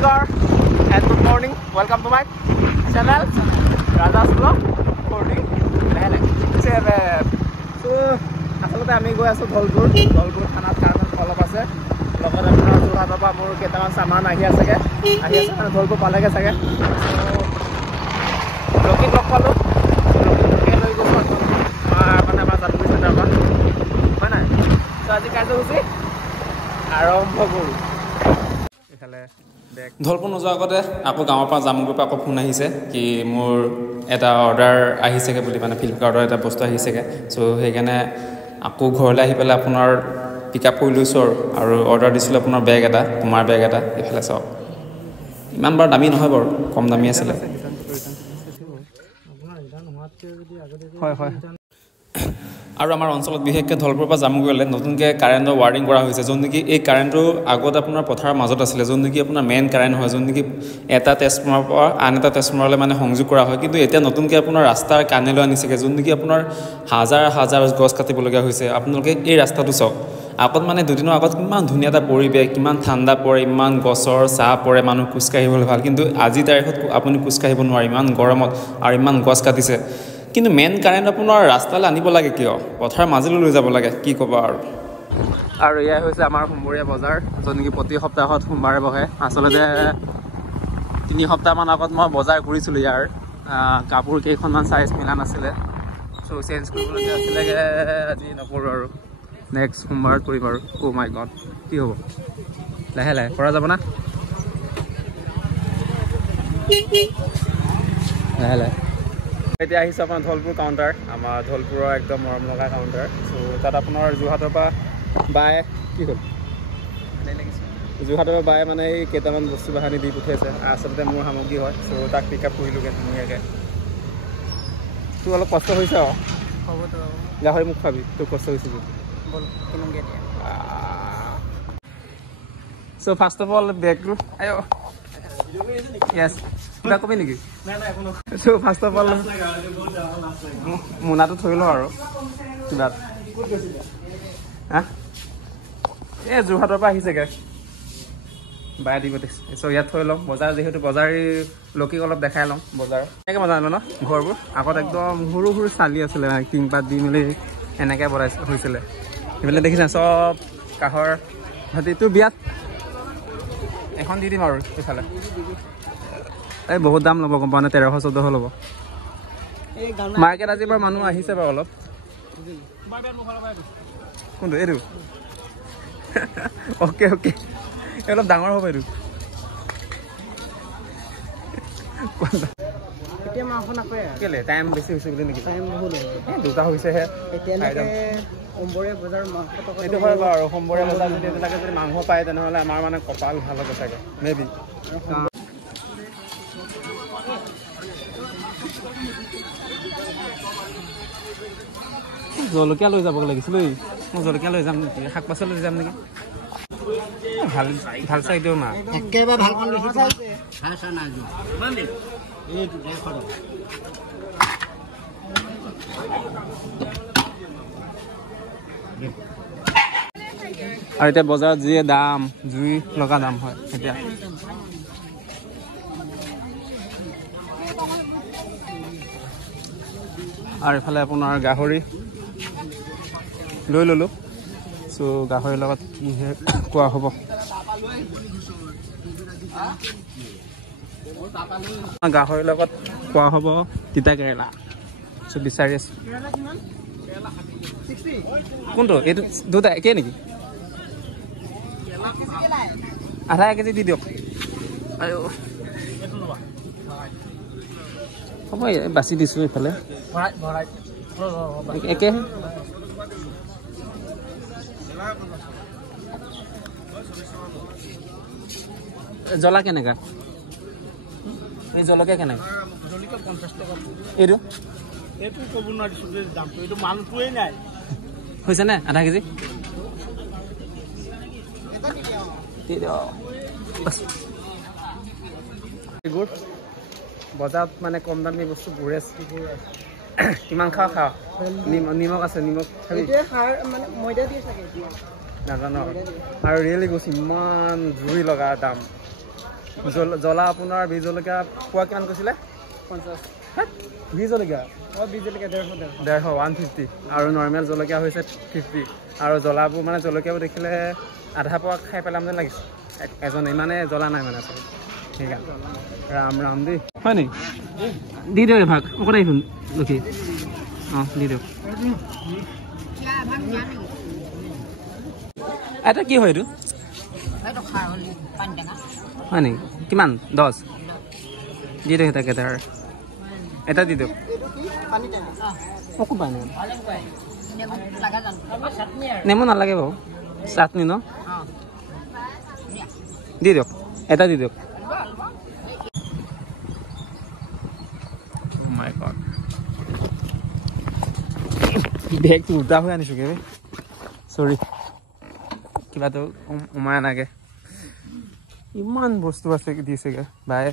Namaskar and good morning. Welcome to my channel, Raja's Vlog 14. So, আচলতে আমি গৈ আছো ধলপুৰ থানাত কাৰণ অলপ আছে লগত আপোনাৰ যোৰহাটৰ পৰা মোৰ কেইটামান সামান আহি আছে মানে ধলপুৰ পালেগে চাগে লকিক লগ পালো লকিকে লৈ গৈছো মানে আমাৰ জাদুগুৰি চেণ্টাৰৰ পৰা হয় নাই তো আজি কাৰ্যসূচী আৰম্ভ কৰোঁ এফালে ধলপুৰ নোযোৱাৰ আগতে আকৌ গাঁৱৰ পৰা জামুগুৰিৰ পৰা আকৌ ফোন আহিছে কি মোৰ এটা অৰ্ডাৰ আহিছেগৈ বুলি মানে ফ্লিপকাৰ্টৰ এটা বস্তু আহিছেগৈ চ' সেইকাৰণে আকৌ ঘৰলৈ আহি পেলাই আপোনাৰ পিক আপ কৰি লৈছোঁ আৰু অৰ্ডাৰ দিছিলোঁ আপোনাৰ বেগ এটা কুমাৰ বেগ এটা এইফালে চাওক ইমান বাৰু দামী নহয় বাৰু কম দামী আছিলে হয় হয় আৰু আমাৰ অঞ্চলত বিশেষকৈ ধলপুৰৰ পৰা জামুগুৰিলৈ নতুনকৈ কাৰেণ্টৰ ৱাৰিং কৰা হৈছে য'ত নেকি এই কাৰেণ্টটো আগত আপোনাৰ পথাৰৰ মাজত আছিলে য'ত নেকি আপোনাৰ মেইন কাৰেণ্ট হয় য'ত নেকি এটা ট্ৰেন্সফৰ্মাৰৰ পৰা আন এটা ট্ৰেন্সফৰ্মাৰলৈ মানে সংযোগ কৰা হয় কিন্তু এতিয়া নতুনকৈ আপোনাৰ ৰাস্তাৰ কাণেলৈ আনিছেগৈ য'ত নেকি আপোনাৰ হাজাৰ গছ কাটিবলগীয়া হৈছে আপোনালোকে এই ৰাস্তাটো চাওক আগত মানে দুদিনৰ আগত কিমান ধুনীয়া এটা পৰিৱেশ কিমান ঠাণ্ডা পৰে ইমান গছৰ ছাঁ পৰে মানুহ খোজকাঢ়িবলৈ ভাল কিন্তু আজিৰ তাৰিখত আপুনি খোজকাঢ়িব নোৱাৰে ইমান গৰমত আৰু ইমান গছ কাটিছে কিন্তু মেইন কাৰেণ্ট আপোনাৰ ৰাস্তালৈ আনিব লাগে কিয় পথাৰ মাজলৈ লৈ যাব লাগে কি ক'ব আৰু এয়াই হৈছে আমাৰ সোমবৰীয়া বজাৰ য'ত নেকি প্ৰতি সপ্তাহত সোমবাৰে বহে আচলতে 3 সপ্তাহমান আগত মই বজাৰ কৰিছিলোঁ ইয়াৰ কাপোৰ কেইখনমান চাইজ মিলা নাছিলে চ' চেঞ্জ কৰিবলগীয়া আছিলেগৈ আজি নকৰোঁ আৰু নেক্সট সোমবাৰত কৰিম আৰু অ' মাই গড কি হ'ব লাহে পৰা যাব না লাহে এতিয়া আহিছোঁ আপোনাৰ ধলপুৰ কাউণ্টাৰ আমাৰ ধলপুৰৰ একদম মৰম লগা কাউণ্টাৰ চ' তাত আপোনাৰ যোৰহাটৰ পৰা বাই কি হ'ল যোৰহাটৰ পৰা বাই মানে এই কেইটামান বস্তু বাহানি দি পঠিয়াইছে আচলতে মোৰ সামগ্ৰী হয় চ' তাক পিক আপ কৰিলোগৈ ধুনীয়াকৈ তোৰ অলপ কষ্ট হৈছে আৰু হ'বতো গাহৰি মোক খুৱাবি তোৰ কষ্ট হৈছে যদি চ' ফাৰ্ষ্ট অফ অল বেগটো য়েছ কিবা কবি নেকি চ' ফাৰ্ষ্ট অফ অল মোনাটো থৈ লওঁ আৰু কিবা হা এই যোৰহাটৰ পৰা আহিছেগৈ বাই দিব চ' ইয়াত থৈ লওঁ বজাৰ যিহেতু বজাৰ লকিক অলপ দেখাই লওঁ বজাৰ এনেকৈ বনাই লওঁ ন ঘৰবোৰ আগত একদম সৰু চালি আছিলে টিংপাত দি মেলি এনেকৈ বনাই হৈছিলে সেইবিলাক দেখিছা চব কাঠৰ সিহঁতি তোৰ বিয়াত এখন দি দিম আৰু এইফালে এই বহুত দাম ল'ব গম পোৱা নাই 1300-1400 ল'ব মাৰ্কেট আজি বাৰু মানুহ আহিছে বাৰু অলপ কোনটো এইটো অ'কে অলপ ডাঙৰ হ'ব এইটো কেলে টাইম বেছি হৈছে বুলি নেকি দুটা হৈছেহে এইটো হয় বাৰু সোমবৰীয়া বজাৰ যদি এইবিলাকে যদি মাংস পায় তেনেহ'লে আমাৰ মানে কপাল ভাল হ'ব চাগে মেবি জলকীয়া লৈ যাব লাগিছিল ঐ মই জলকীয়া লৈ যাম নেকি শাক পাচলি লৈ যাম নেকি ভাল চাই দিওঁ না একেবাৰে আৰু এতিয়া বজাৰত যিয়ে দাম জুই লগা দাম হয় এতিয়া আৰু এইফালে আপোনাৰ গাহৰি লৈ ল'লোঁ চ' গাহৰিৰ লগত কিহে খোৱা হ'ব গাহৰিৰ লগত খোৱা হ'ব তিতা কেৰেলা চ' বিচাৰি আছোঁ কোনটো এইটো দুটা একেই নেকি আধা কেজি দি দিয়ক হ'ব বাছি দিছোঁ এইফালে একে জ্বলা কেনেকা এই জলকীয়া কেনেকা এইটো ক'ব নোৱাৰিছোঁ দামটো এইটো মানুহটোৱেই নাই হৈছে নে আধা কেজি বজাৰত মানে কম দামী বস্তু বুৰেছ কিমান খা নিমখ আছে নিমখ নাজানো আৰু ৰিয়েলি কৈছোঁ ইমান জুই লগা দাম জ্বলা আপোনাৰ বীজ জলকীয়া পোৱা কিমান কৈছিলে 50 বীজ জলকীয়া 150 150 আৰু নৰ্মেল জলকীয়া হৈছে 50 আৰু জ্বলাবোৰ মানে জলকীয়াবোৰ দেখিলে আধা পোৱা খাই পেলাম যেন লাগিছে এজন ইমানে জ্বলা নাই মানে আচলতে ঠিক আছে ৰাম ৰাম দেই হয় নেকি দি দিয়ক এভাগ অকণ আহিব লক্ষী অঁ দি দিয়ক এটা কি হয় এইটো হয় নেকি কিমান 10 দি দিয়ক এটা কেইটাৰ এটা দি দিয়ক অকো পাই নাই নেমু নালাগে বাৰু চাটনি ন দি দিয়ক এটা দি দিয়ক মাই গড বেগটো উল্টা হৈ আনিছোঁ কে চৰি কিবাটো উমাই নাগে ইমান বস্তু আছে দিছেগে বাই